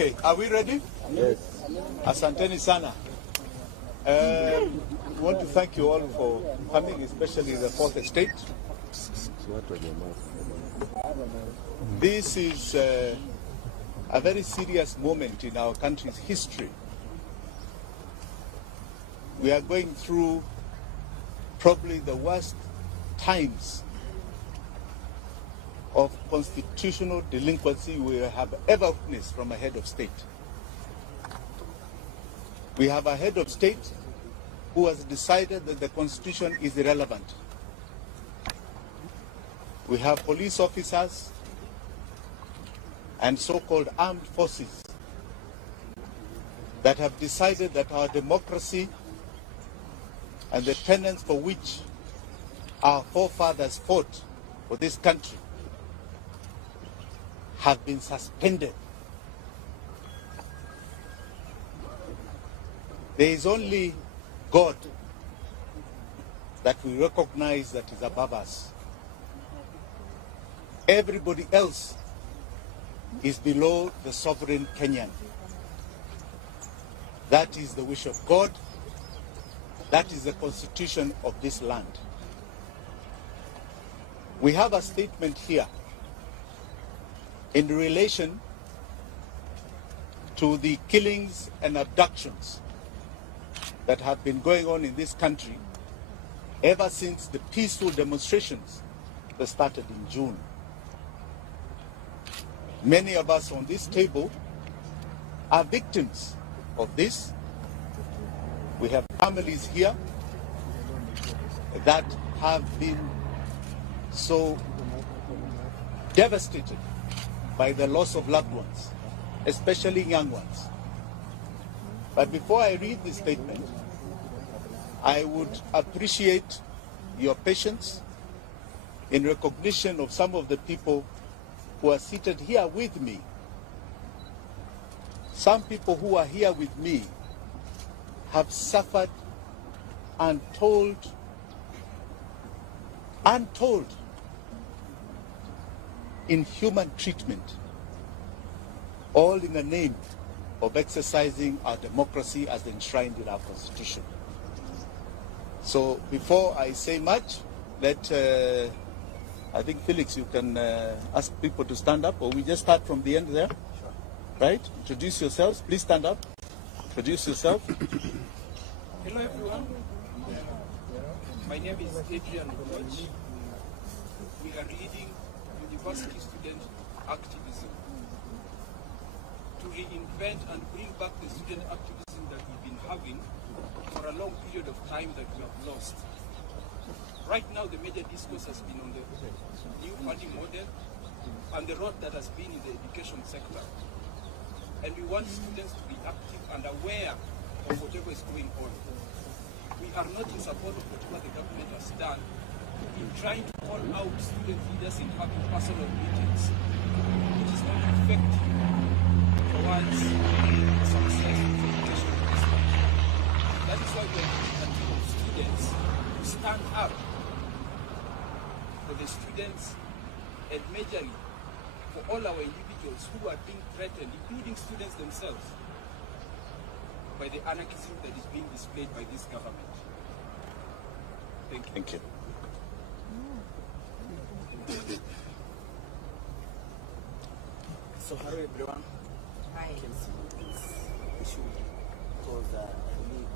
Okay, are we ready? Yes. Asanteni sana. We want to thank you all for coming, especially the fourth estate. This is a very serious moment in our country's history. We are going through probably the worst times of constitutional delinquency we have ever witnessed from a head of state. We have a head of state who has decided that the constitution is irrelevant. We have police officers and so-called armed forces that have decided that our democracy and the tenets for which our forefathers fought for this country have been suspended. There is only God that we recognize that is above us. Everybody else is below the sovereign Kenyan. That is the wish of God. That is the constitution of this land. We have a statement here in relation to the killings and abductions that have been going on in this country ever since the peaceful demonstrations that started in June. Many of us on this table are victims of this. We have families here that have been so devastated by the loss of loved ones, especially young ones. But before I read this statement, I would appreciate your patience in recognition of some of the people who are seated here with me. Some people who are here with me have suffered untold inhuman treatment, all in the name of exercising our democracy as enshrined in our constitution. So before I say much, I think Felix, you can ask people to stand up, or we just start from the end there, right? Introduce yourselves, please stand up, introduce yourself. Hello everyone, my name is Adrian Koch. We are leading university student activism to reinvent and bring back the student activism that we've been having for a long period of time that we have lost. Right now the major discourse has been on the new funding model and the role that has been in the education sector. And we want students to be active and aware of whatever is going on. We are not in support of whatever the government has done in trying to call out student leaders in having personal meetings, which is not effective towards success of education in this country. That is why we are looking at students to stand up for the students and majorly for all our individuals who are being threatened, including students themselves, by the anarchism that is being displayed by this government. Thank you. Thank you. So hello everyone. Hi. Can see this issue because I believe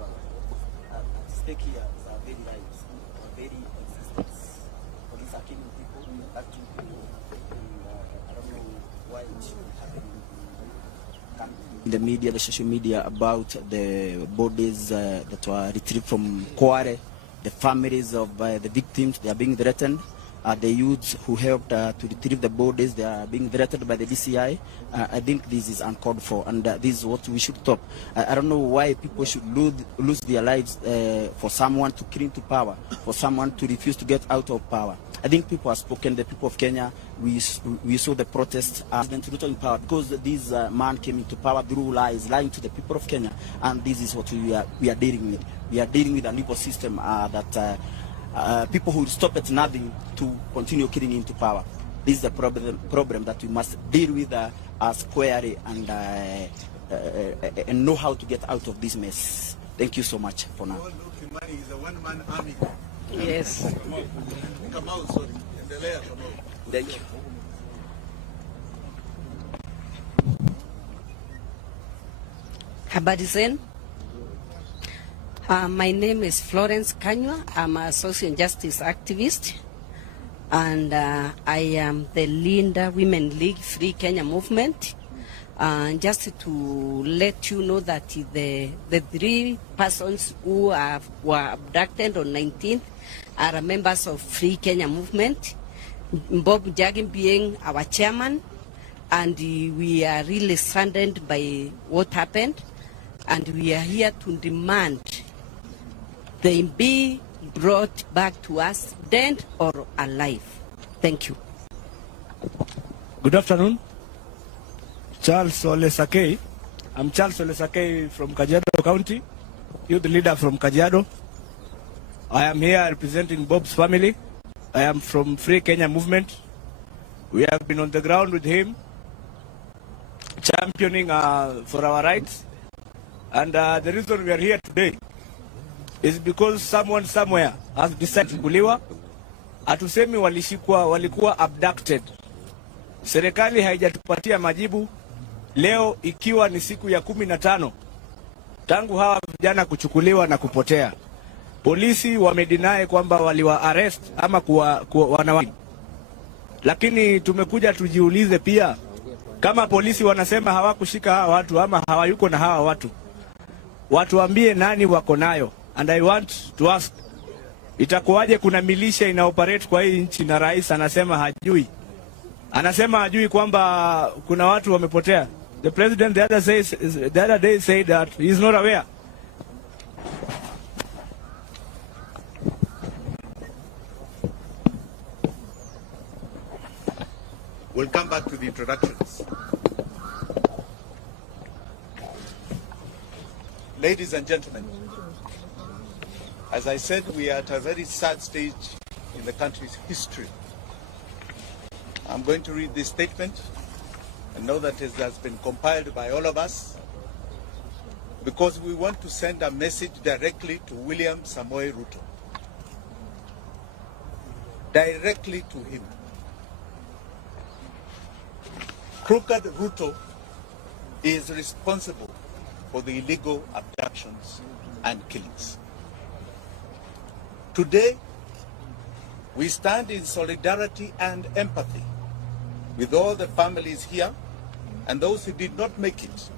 at stake here is our very lives, our very existence. Police are killing people, acting people, and I don't know why it should happen in the media, the social media, about the bodies that were retrieved from Kware, the families of the victims, they are being threatened. The youths who helped to retrieve the bodies, they are being threatened by the DCI. I think this is uncalled for, and this is what we should stop. I don't know why people should lose their lives for someone to cling to power, for someone to refuse to get out of power. I think people have spoken, the people of Kenya, we saw the protests. President Ruto in power because this man came into power through lies, lying to the people of Kenya, and this is what we are dealing with. We are dealing with an evil system that people who will stop at nothing to continue killing into power. This is a problem that we must deal with squarely and know how to get out of this mess. Thank you so much for now. Kimani is a one-man army. Yes. Kamau, sorry. Endelea, Kamau. Thank you. Habari zenu. My name is Florence Kanywa. I'm a social justice activist, and I am the Linda Women League Free Kenya movement. Just to let you know that the 3 persons who were abducted on 19th are members of Free Kenya movement. Bob Jagin being our chairman, and we are really saddened by what happened, and we are here to demand they be brought back to us, dead or alive. Thank you. Good afternoon. Charles Ole Sakei. I'm Charles Ole Sakei from Kajiado County, youth leader from Kajiado. I am here representing Bob's family. I am from Free Kenya movement. We have been on the ground with him, championing for our rights. And the reason we are here today is because someone somewhere has decided kuliwa. Hatusemi walikuwa abducted. Serikali haijatupatia majibu. Leo ikiwa ni siku ya 15 tangu hawa vijana kuchukuliwa na kupotea. Polisi wamedinae kwamba waliwa arrest ama wanawa. Lakini tumekuja tujiulize pia, kama polisi wanasema hawakushika hawa watu ama hawayuko na hawa watu, watuambie nani wako nayo. And I want to ask, itakuwaje kuna milisha inaoperate kwa hii nchi na rais anasema hajui? Anasema hajui kwamba kuna watu wamepotea. The president the other day said that he is not aware. We'll come back to the introductions. Ladies and gentlemen, as I said, we are at a very sad stage in the country's history. I'm going to read this statement and know that it has been compiled by all of us because we want to send a message directly to William Samoei Ruto. Directly to him. Crooked Ruto is responsible for the illegal abductions and killings. Today, we stand in solidarity and empathy with all the families here and those who did not make it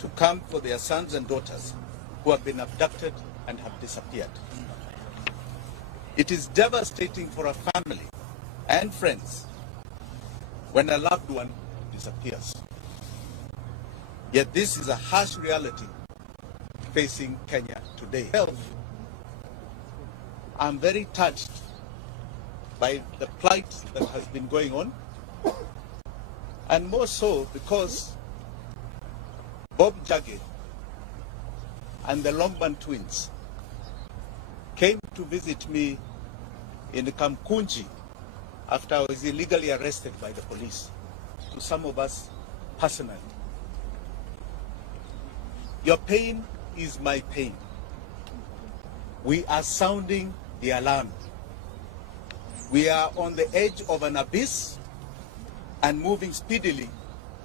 to come for their sons and daughters who have been abducted and have disappeared. It is devastating for a family and friends when a loved one disappears. Yet this is a harsh reality facing Kenya today. I'm very touched by the plight that has been going on, and more so because Bob Jagge and the Lomban twins came to visit me in Kamkunji after I was illegally arrested by the police, to some of us personally. Your pain is my pain. We are sounding the alarm. We are on the edge of an abyss and moving speedily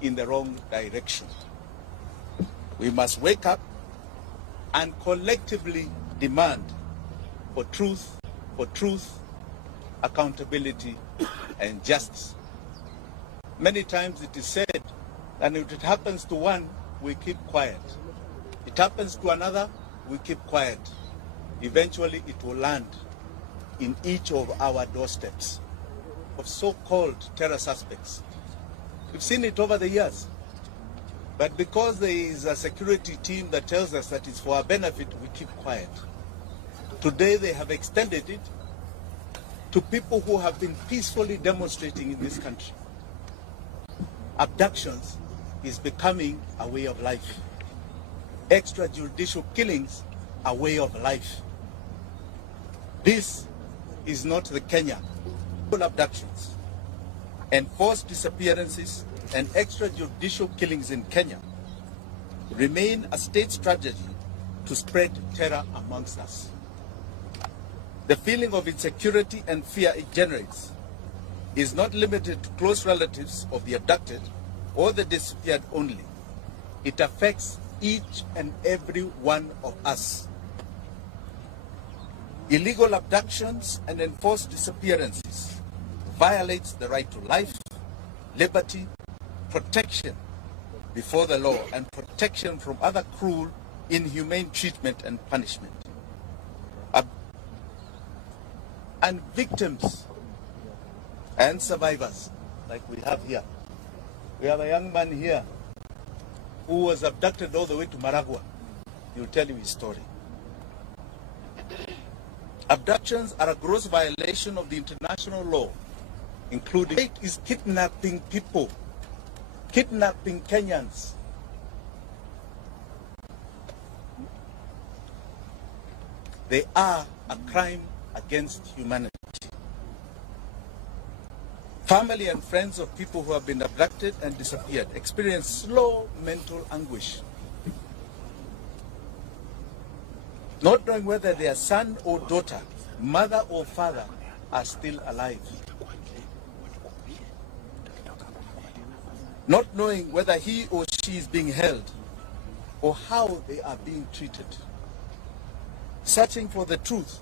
in the wrong direction. We must wake up and collectively demand for truth, accountability, and justice. Many times it is said that if it happens to one, we keep quiet. It happens to another, we keep quiet. Eventually it will land in each of our doorsteps of so-called terror suspects. We've seen it over the years. But because there is a security team that tells us that it's for our benefit, we keep quiet. Today they have extended it to people who have been peacefully demonstrating in this country. Abductions is becoming a way of life. Extrajudicial killings a way of life. This is not the Kenya. Abductions. enforced disappearances, and extrajudicial killings in Kenya remain a state strategy to spread terror amongst us. The feeling of insecurity and fear it generates is not limited to close relatives of the abducted or the disappeared only. It affects each and every one of us. Illegal abductions and enforced disappearances violates the right to life, liberty, protection before the law, and protection from other cruel, inhumane treatment and punishment. And victims and survivors, like we have here. We have a young man here who was abducted all the way to Maragua. He'll tell you his story. Abductions are a gross violation of the international law, including it is kidnapping people, kidnapping Kenyans. They are a crime against humanity. Family and friends of people who have been abducted and disappeared experience slow mental anguish, not knowing whether their son or daughter, mother or father are still alive, not knowing whether he or she is being held or how they are being treated. Searching for the truth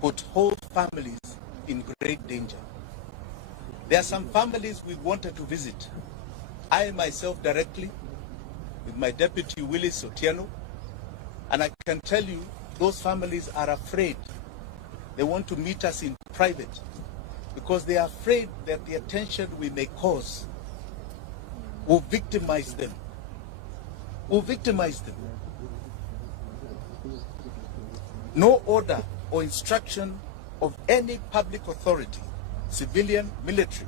put whole families in great danger. There are some families we wanted to visit. I myself directly, with my deputy Willian Otieno, and I can tell you those families are afraid. They want to meet us in private because they are afraid that the attention we may cause will victimize them. No order or instruction of any public authority, civilian, military,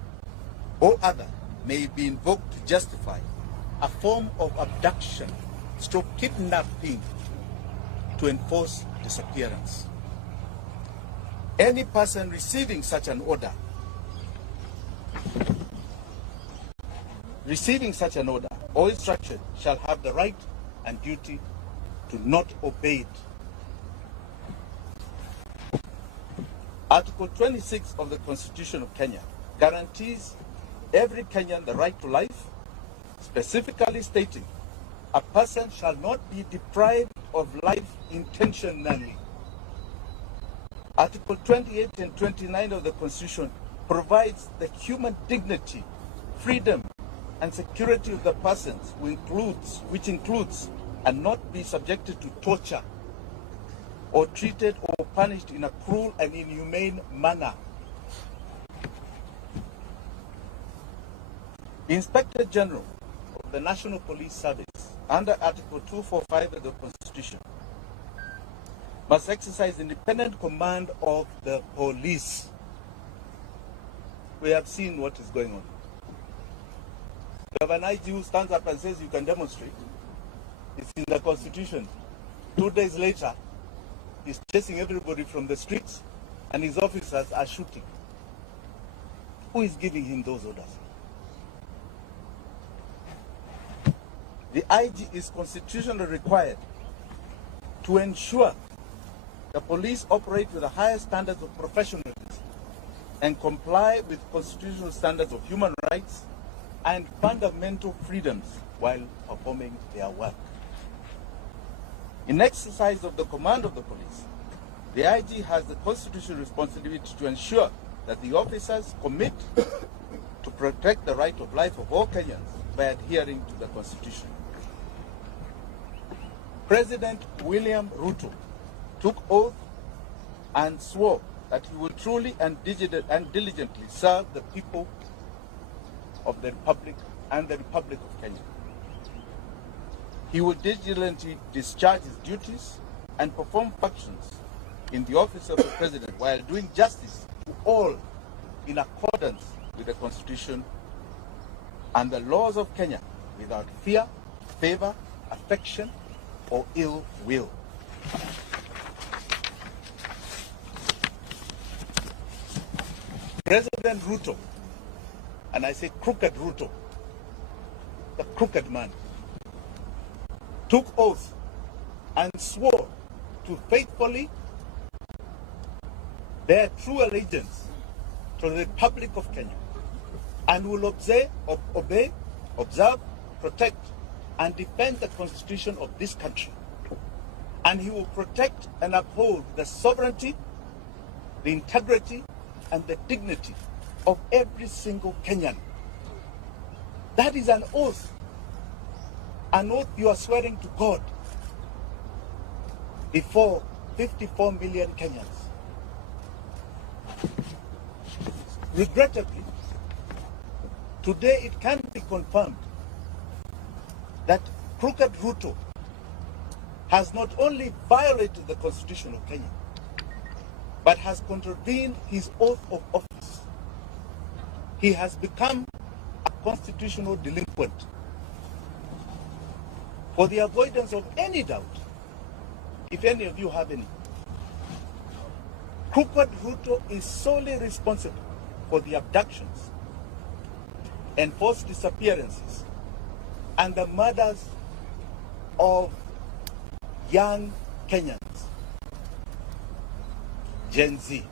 or other, may be invoked to justify a form of abduction, stroke kidnapping, to enforce disappearance. Any person receiving such an order, or instruction shall have the right and duty to not obey it. Article 26 of the Constitution of Kenya guarantees every Kenyan the right to life, specifically stating a person shall not be deprived of life intentionally. Article 28 and 29 of the Constitution provides the human dignity, freedom, and security of the persons, which includes and not be subjected to torture or treated or punished in a cruel and inhumane manner. The Inspector General of the National Police Service, under Article 245 of the Constitution, must exercise independent command of the police. We have seen what is going on. You have an IG who stands up and says you can demonstrate. It's in the Constitution. 2 days later, he's chasing everybody from the streets and his officers are shooting. Who is giving him those orders? The IG is constitutionally required to ensure the police operate with the highest standards of professionalism and comply with constitutional standards of human rights and fundamental freedoms while performing their work. In exercise of the command of the police, the IG has the constitutional responsibility to ensure that the officers commit to protect the right of life of all Kenyans by adhering to the Constitution. President William Ruto took oath and swore that he will truly and diligently serve the people of the Republic and the Republic of Kenya. He will diligently discharge his duties and perform functions in the office of the President while doing justice to all in accordance with the Constitution and the laws of Kenya without fear, favor, affection, or ill will. President Ruto and I say crooked Ruto, the crooked man, took oath and swore to faithfully bear true allegiance to the Republic of Kenya, and will obey, observe, protect, and defend the Constitution of this country. And he will protect and uphold the sovereignty, the integrity, and the dignity of every single Kenyan. That is an oath you are swearing to God before 54 million Kenyans. Regrettably, today it can be confirmed that crooked Ruto has not only violated the Constitution of Kenya, but has contravened his oath of office. He has become a constitutional delinquent. For the avoidance of any doubt, if any of you have any, crooked Ruto is solely responsible for the abductions, enforced disappearances, and the murders of young Kenyans, Gen Z.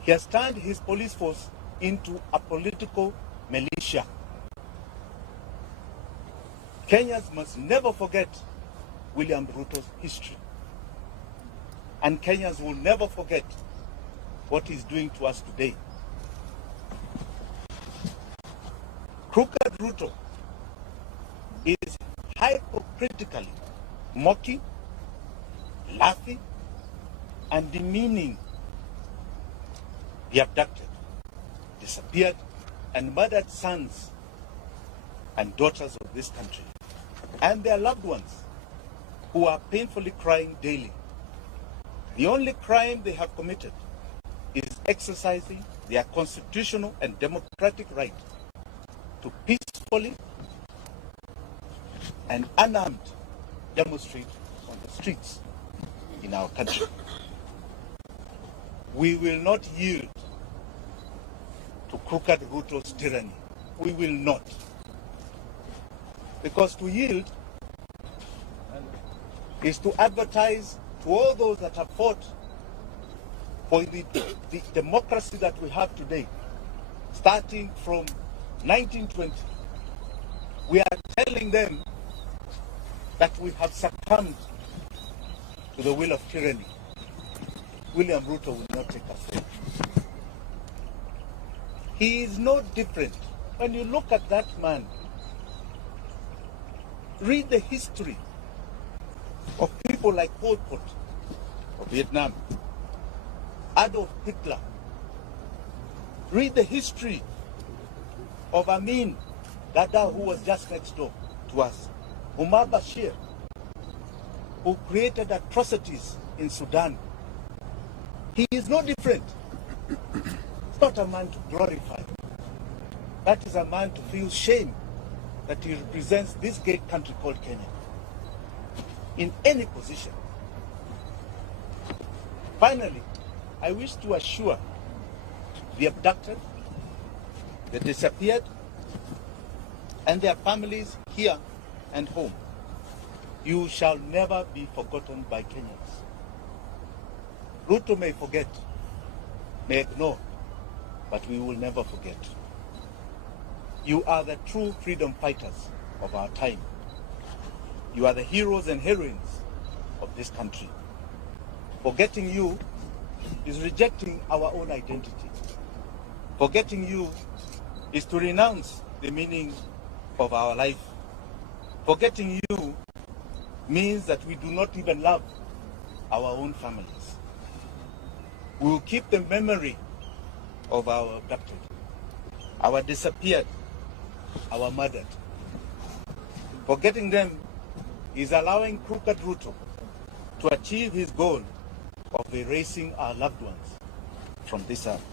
He has turned his police force into a political militia. Kenyans must never forget William Ruto's history. And Kenyans will never forget what he's doing to us today. Crooked Ruto is hypocritically mocking, laughing, and demeaning the abducted, disappeared, and murdered sons and daughters of this country, and their loved ones who are painfully crying daily. The only crime they have committed is exercising their constitutional and democratic right to peacefully and unarmed demonstrate on the streets in our country. We will not yield to crooked Ruto's tyranny. We will not. Because to yield is to advertise to all those that have fought for the democracy that we have today, starting from 1920. We are telling them that we have succumbed to the will of tyranny. William Ruto will not take us there. He is no different. When you look at that man, read the history of people like Pol Pot of Vietnam, Adolf Hitler. Read the history of Amin Dada, who was just next door to us, Umar Bashir, who created atrocities in Sudan. He is no different. It's not a man to glorify. That is a man to feel shame that he represents this great country called Kenya in any position. Finally, I wish to assure the abducted, the disappeared, and their families here and home, you shall never be forgotten by Kenyans. Ruto may forget, may ignore, but we will never forget. You are the true freedom fighters of our time. You are the heroes and heroines of this country. Forgetting you is rejecting our own identity. Forgetting you is to renounce the meaning of our life. Forgetting you means that we do not even love our own families. We will keep the memory of our abducted, our disappeared, our murdered. Forgetting them is allowing crooked Ruto to achieve his goal of erasing our loved ones from this earth.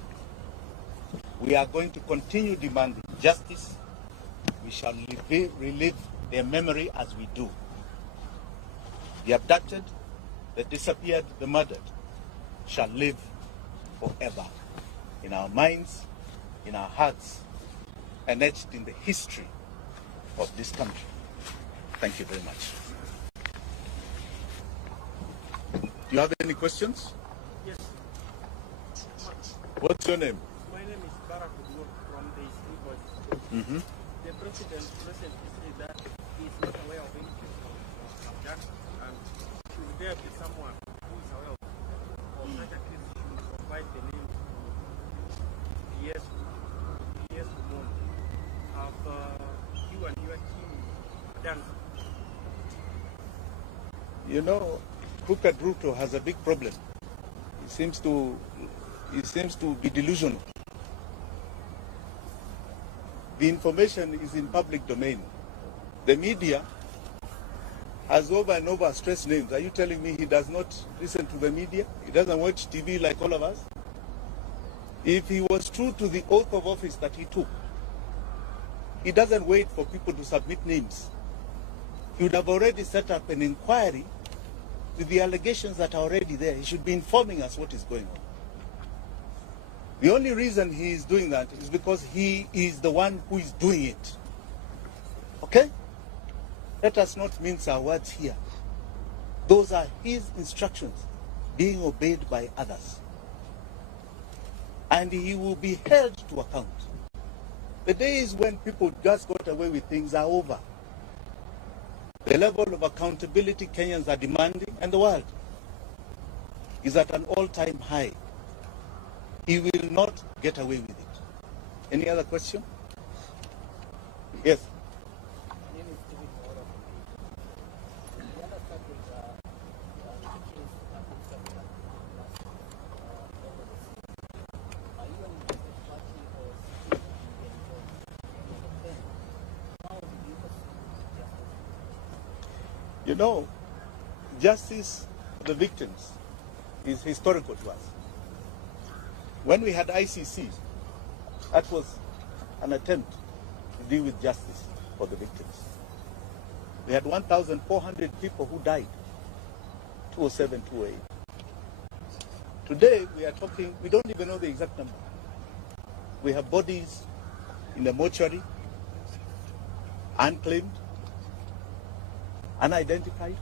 We are going to continue demanding justice. We shall relive their memory as we do. The abducted, the disappeared, the murdered shall live forever in our minds, in our hearts, and etched in the history of this country. Thank you very much. Do you have any questions? Yes. What's your name? My name is Barack from the Street Boys. The president recently said that he is not aware of anything from that, and should there be someone who is aware of such a case, should provide the name to yes, Moon. Have you and your team done? You know, Crooked Ruto has a big problem. He seems to be delusional. The information is in public domain. The media has over and over stressed names. Are you telling me he does not listen to the media? He doesn't watch TV like all of us? If he was true to the oath of office that he took, he doesn't wait for people to submit names. He would have already set up an inquiry with the allegations that are already there. He should be informing us what is going on. The only reason he is doing that is because he is the one who is doing it. Okay? Let us not mince our words here. Those are his instructions being obeyed by others. And he will be held to account. The days when people just got away with things are over. The level of accountability Kenyans are demanding, and the world, is at an all-time high. He will not get away with it. Any other question? Yes. You know, justice for the victims is historical to us. When we had ICC, that was an attempt to deal with justice for the victims. We had 1,400 people who died, 2007, 2008. Today, we are talking, we don't even know the exact number. We have bodies in the mortuary, unclaimed, unidentified.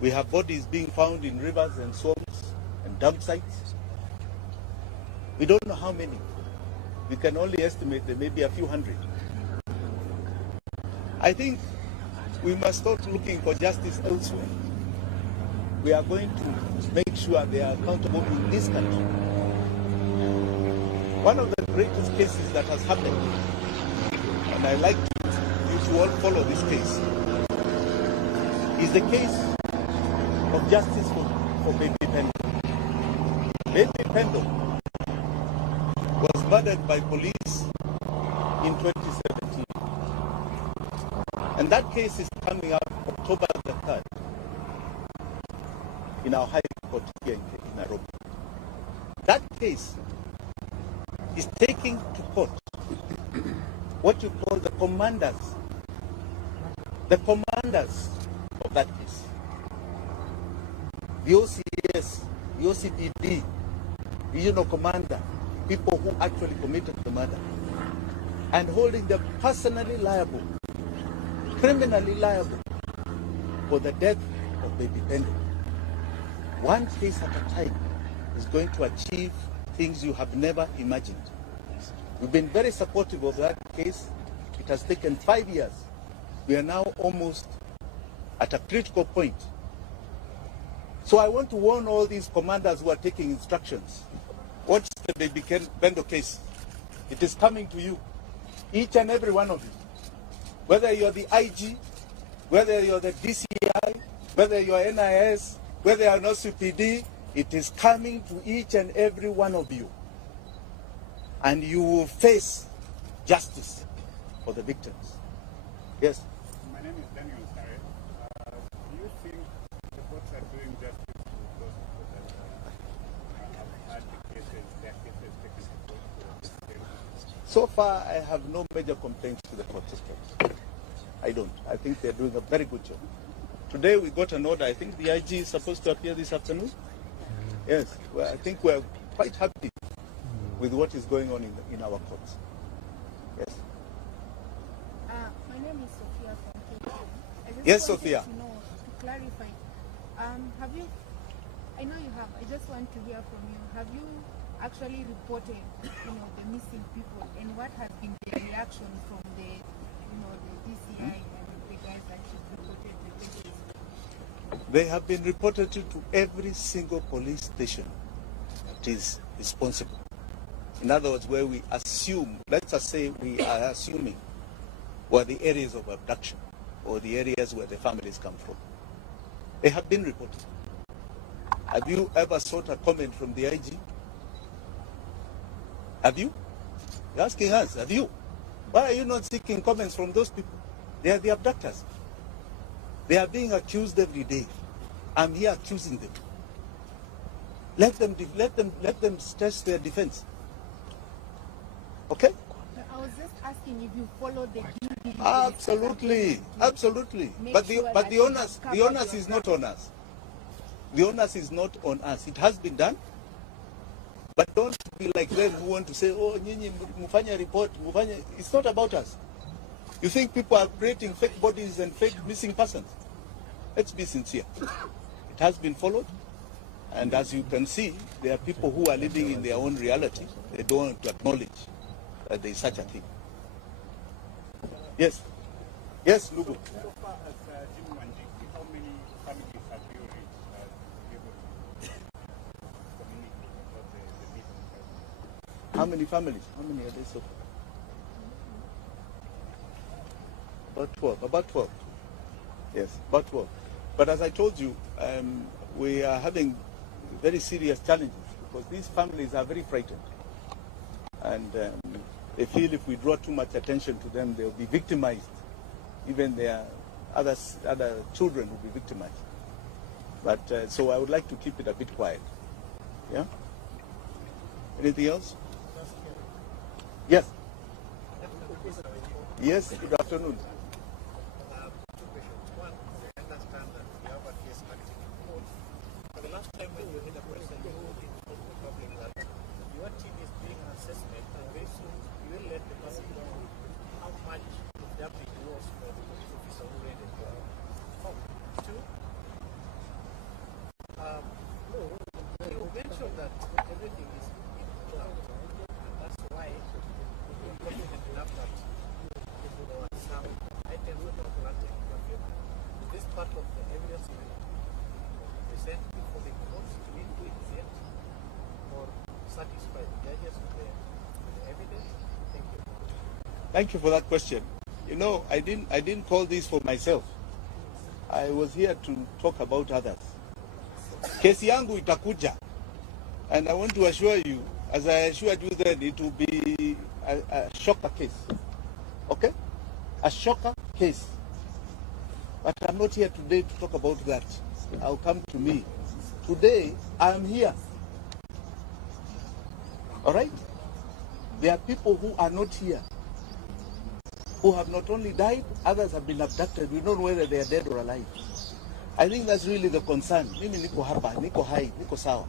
We have bodies being found in rivers and swamps and dump sites. We don't know how many. We can only estimate there may be a few hundred. I think we must start looking for justice elsewhere. We are going to make sure they are accountable in this country. One of the greatest cases that has happened, and I like you to all follow this case, is the case of justice for Baby Pendo. Baby Pendo was murdered by police in 2017. And that case is coming up October the 3rd in our High Court here in Nairobi. That case is taking to court what you call the commanders of that case. The OCS, the OCPD, regional commander, people who actually committed the murder, and holding them personally liable, criminally liable for the death of Baby Pendo. One case at a time is going to achieve things you have never imagined. We've been very supportive of that case. It has taken 5 years. We are now almost at a critical point. So I want to warn all these commanders who are taking instructions. Watch the Baby Pendo case. It is coming to you. Each and every one of you. Whether you're the IG, whether you're the DCI, whether you're NIS, whether you're an OCPD, it is coming to each and every one of you. And you will face justice for the victims. Yes? My name is Daniel Sare. Do you think the courts are doing justice to those people that have had the cases, their cases taken to court? So far, I have no major complaints to the court system. I don't. I think they're doing a very good job. Today we got an order. I think the IG is supposed to appear this afternoon. Yes. Well, I think we're quite happy with what is going on in our courts. Yes. My name is Sophia from KenyaCast. Yes, Sophia. To clarify, have you? I know you have. I just want to hear from you. Have you actually reported, the missing people, and what has been the reaction from the, the DCI and the guys that you reported the cases? They have been reported to every single police station that is responsible. In other words, where we assume, let's just say we are assuming, were the areas of abduction or the areas where the families come from. They have been reported. Have you ever sought a comment from the IG? Have you? You're asking us, have you? Why are you not seeking comments from those people? They are the abductors. They are being accused every day. I'm here accusing them. Let them stress their defense. Okay? I was just asking if you follow the due diligence. Absolutely, absolutely. But the onus is not on us. The onus is not on us. It has been done. But don't be like them who want to say, oh, nyinyi mufanya report, mufanya. It's not about us. You think people are creating fake bodies and fake missing persons? Let's be sincere. It has been followed. And as you can see, there are people who are living in their own reality. They don't want to acknowledge that there is such a thing. Yes. Yes, Lugu. So far as Jim Wanjigi'S, how many families have you reached to be able to communicate about the missing? How many families? How many are there so far? About 12. About 12. Yes, about 12. But as I told you, we are having very serious challenges because these families are very frightened. And they feel if we draw too much attention to them, they'll be victimized. Even their other children will be victimized. But so I would like to keep it a bit quiet. Yeah? Anything else? Yes. Yes, good afternoon. Two questions. One, I understand that you have a case active in court. But the last time when you had a question, you told the public that your team is doing an assessment and very soon you will let the person know how much of damage was for the police officer who read it. Two, you mentioned that everything is in cloud, and that's why you're confident enough that there were some items that were planted in your favor. Is this part of the evidence you will present before the courts to indicate or satisfy the judges with the evidence? Thank you. Thank you for that question. You know, I didn't call this for myself. I was here to talk about others. Kesi yangu itakuja. And I want to assure you, as I assured you then, it will be a shocker case. Okay? A shocker case. But I'm not here today to talk about that. I'll come to me. Today, I'm here. All right? There are people who are not here, who have not only died, others have been abducted. We don't know whether they are dead or alive. I think that's really the concern. Mimi niko hapa, niko hai, niko sawa.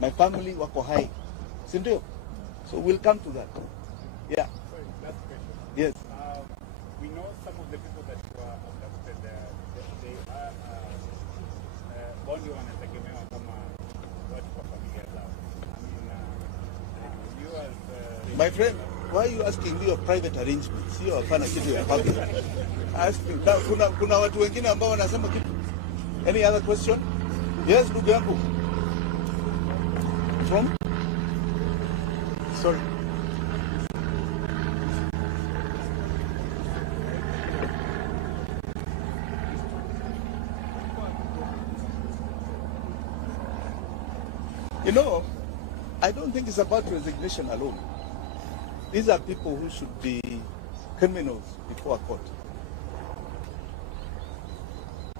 My family wako hai. Sindio? So we'll come to that. Yeah. Sorry, last question. Yes. We know some of the people that were abducted, they are bonding wanategemewa kama watu kwa familia zao. I mean, you as My friend, why are you asking me of private arrangements? Sio hapana kitu ya public. Ask me. Kuna watu wengine ambao wanasema kitu. Any other question? Yes, ndugu yangu. From? Sorry. You know, I don't think it's about resignation alone. These are people who should be criminals before a court.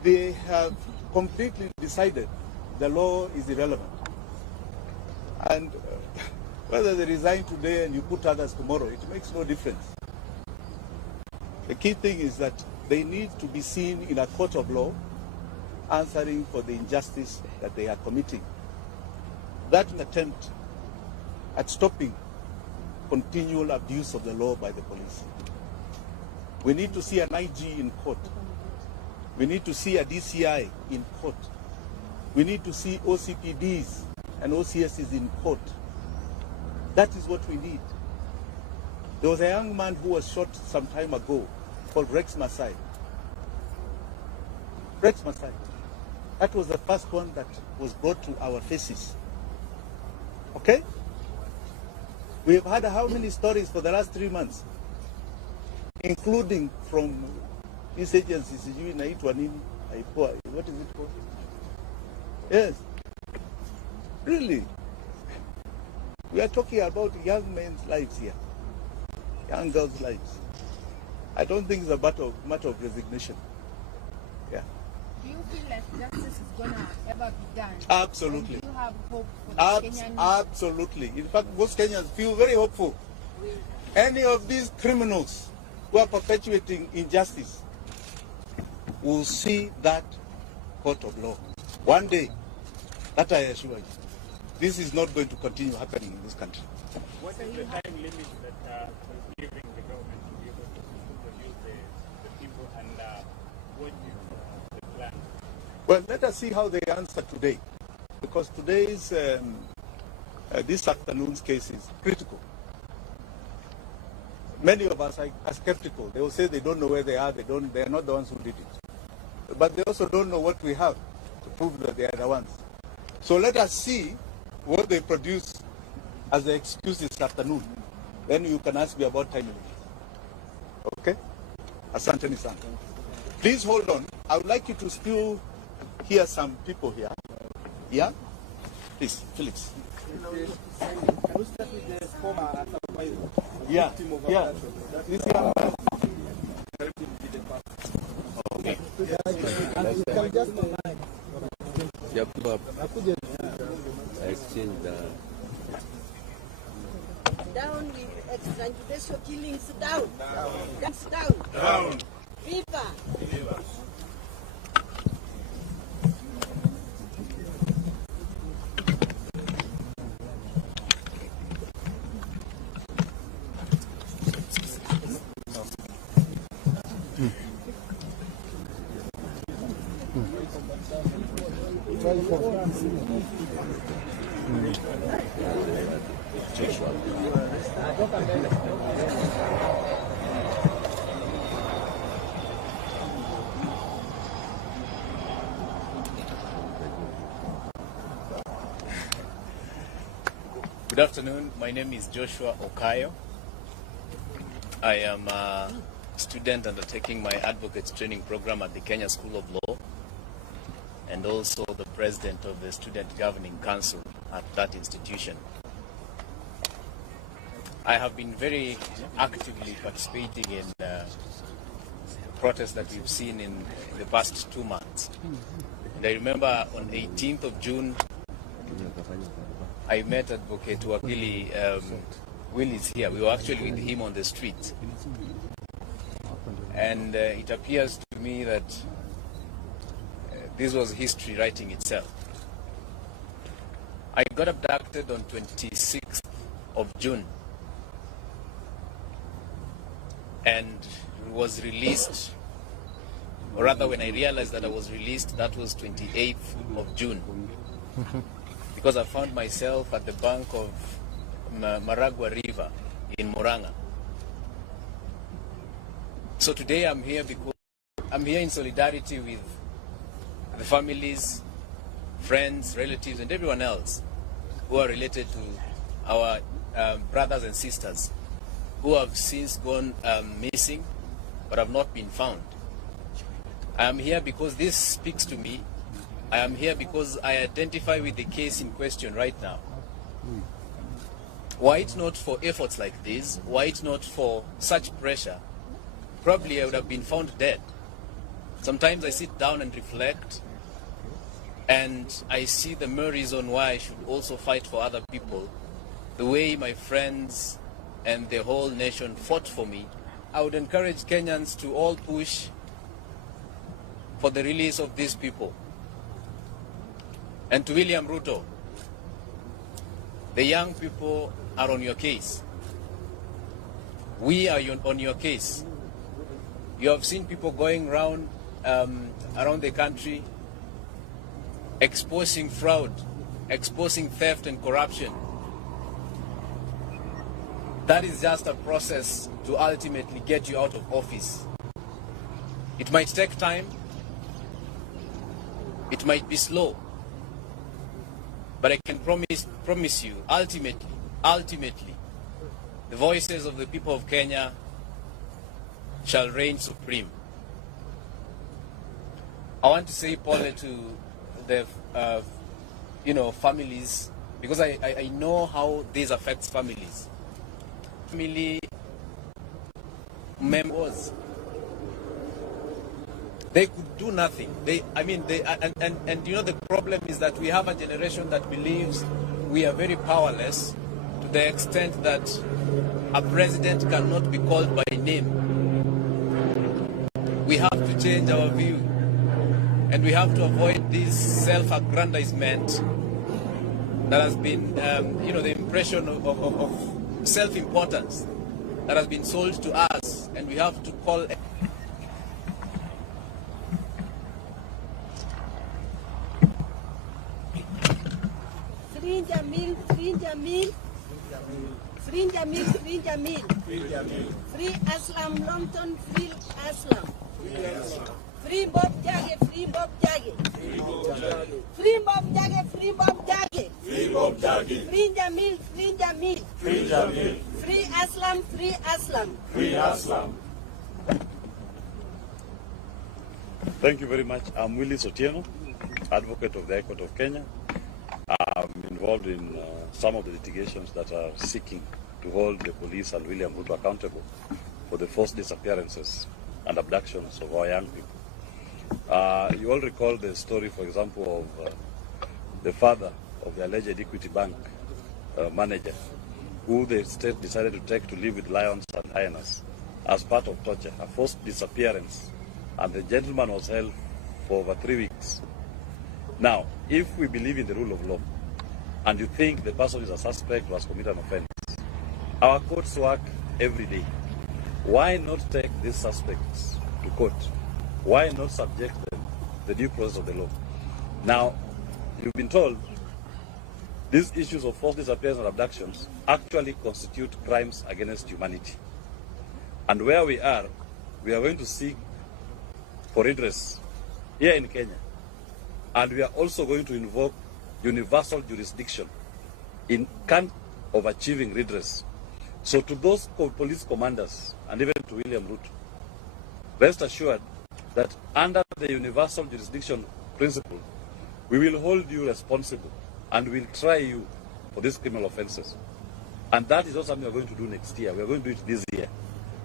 They have completely decided the law is irrelevant. And whether they resign today and you put others tomorrow, it makes no difference. The key thing is that they need to be seen in a court of law answering for the injustice that they are committing. That attempt at stopping continual abuse of the law by the police. We need to see an IG in court. We need to see a DCI in court. We need to see OCPDs and OCSs in court. That is what we need. There was a young man who was shot some time ago called Rex Masai. Rex Masai. That was the first one that was brought to our faces. Okay? We have had how many stories for the last 3 months? Including from these agencies, what is it called? Yes. Really? We are talking about young men's lives here. Young girls' lives. I don't think it's a matter of resignation. Yeah. Do you feel like justice is going to ever be done? Absolutely. And do you have hope for the Kenyan? Absolutely. In fact, most Kenyans feel very hopeful. Any of these criminals who are perpetuating injustice will see that court of law. One day, that I assure you, this is not going to continue happening in this country. What is the time limit that is giving the government to be able to produce the people, and what is the plan? Well, let us see how they answer today, because today's, this afternoon's case is critical. Many of us are skeptical. They will say they don't know where they are. They are not the ones who did it. But they also don't know what we have to prove that they are the ones. So let us see what they produce as the excuse this afternoon. Then you can ask me about time limit. Okay? Asante sana. Please hold on. I would like you to still hear some people here. Yeah? Please, Felix. Can we start with the former supervisor? Yeah, yeah. This young man. Okay. Exchange the Down with extrajudicial killings. Down. Down. Down. Viva. Good afternoon. My name is Joshua Okayo. I am a student undertaking my advocates training program at the Kenya School of Law, and also the president of the Student Governing Council at that institution. I have been very actively participating in protests that we've seen in the past 2 months. And I remember on 18th of June, I met Advocate Wakili Willian here. We were actually with him on the street. And it appears to me that this was history writing itself. I got abducted on 26th of June and was released, or rather when I realized that I was released, that was 28th of June. Because I found myself at the bank of Maragua River in Murang'a. So today I'm here because I'm here in solidarity with the families, friends, relatives, and everyone else who are related to our brothers and sisters who have since gone missing but have not been found. I am here because this speaks to me. I am here because I identify with the case in question right now. Were it not for efforts like this, were it not for such pressure, probably I would have been found dead. Sometimes I sit down and reflect, and I see the mere reason why I should also fight for other people, the way my friends and the whole nation fought for me. I would encourage Kenyans to all push for the release of these people. And to William Ruto, the young people are on your case. We are on your case. You have seen people going around the country exposing fraud, exposing theft and corruption. That is just a process to ultimately get you out of office. It might take time. It might be slow. But I can promise you, ultimately, the voices of the people of Kenya shall reign supreme. I want to say, Paul, to the families, because I know how this affects families. Family members, they could do nothing. And you know, the problem is that we have a generation that believes we are very powerless to the extent that a president cannot be called by name. We have to change our view, and we have to avoid this self-aggrandizement that has been, the impression of self-importance that has been sold to us, and we have to call. Free Jamil, free Jamil, free Jamil, free Jamil, free Aslam Longton, free Aslam, free Bob Jage, free Bob Jage, free Bob Jage, free Bob Jage, free Jamil, free Jamil, free Aslam, free Aslam, free Aslam. Thank you very much. I'm Willian Sotieno, advocate of the High Court of Kenya. I'm involved in some of the litigations that are seeking to hold the police and William Ruto accountable for the forced disappearances and abductions of our young people. You all recall the story, for example, of the father of the alleged Equity Bank manager, who the state decided to take to live with lions and hyenas as part of torture, a forced disappearance, and the gentleman was held for over 3 weeks. Now, if we believe in the rule of law, and you think the person is a suspect who has committed an offense, our courts work every day. Why not take these suspects to court? Why not subject them to the due process of the law? Now, you've been told these issues of forced disappearance and abductions actually constitute crimes against humanity. And where we are going to seek for redress here in Kenya. And we are also going to invoke universal jurisdiction in count of achieving redress. So to those police commanders and even to William Ruto, rest assured that under the universal jurisdiction principle, we will hold you responsible and will try you for these criminal offenses. And that is not something we are going to do next year. We are going to do it this year.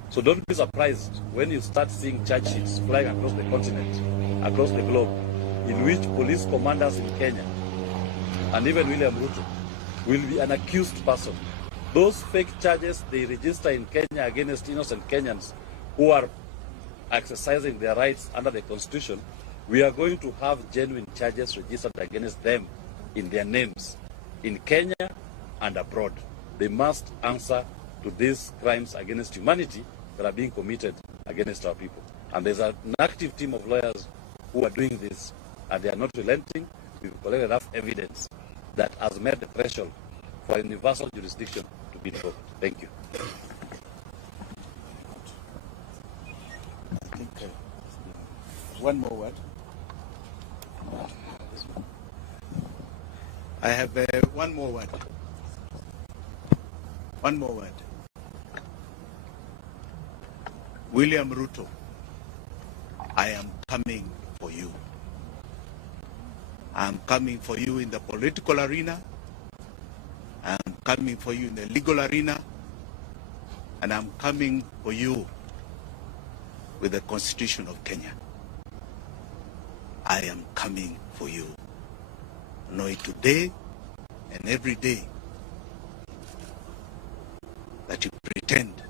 So don't be surprised when you start seeing charge sheets flying across the continent, across the globe, in which police commanders in Kenya and even William Ruto will be an accused person. Those fake charges they register in Kenya against innocent Kenyans who are exercising their rights under the Constitution, we are going to have genuine charges registered against them in their names, in Kenya and abroad. They must answer to these crimes against humanity that are being committed against our people. And there's an active team of lawyers who are doing this, and they are not relenting. We've collected enough evidence that has made the threshold for universal jurisdiction to be invoked. Thank you. I think one more word. I have one more word. One more word. William Ruto, I am coming for you. I'm coming for you in the political arena. I'm coming for you in the legal arena. And I'm coming for you with the Constitution of Kenya. I am coming for you. Know it today and every day that you pretend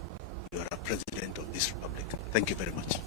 you are a president of this republic. Thank you very much.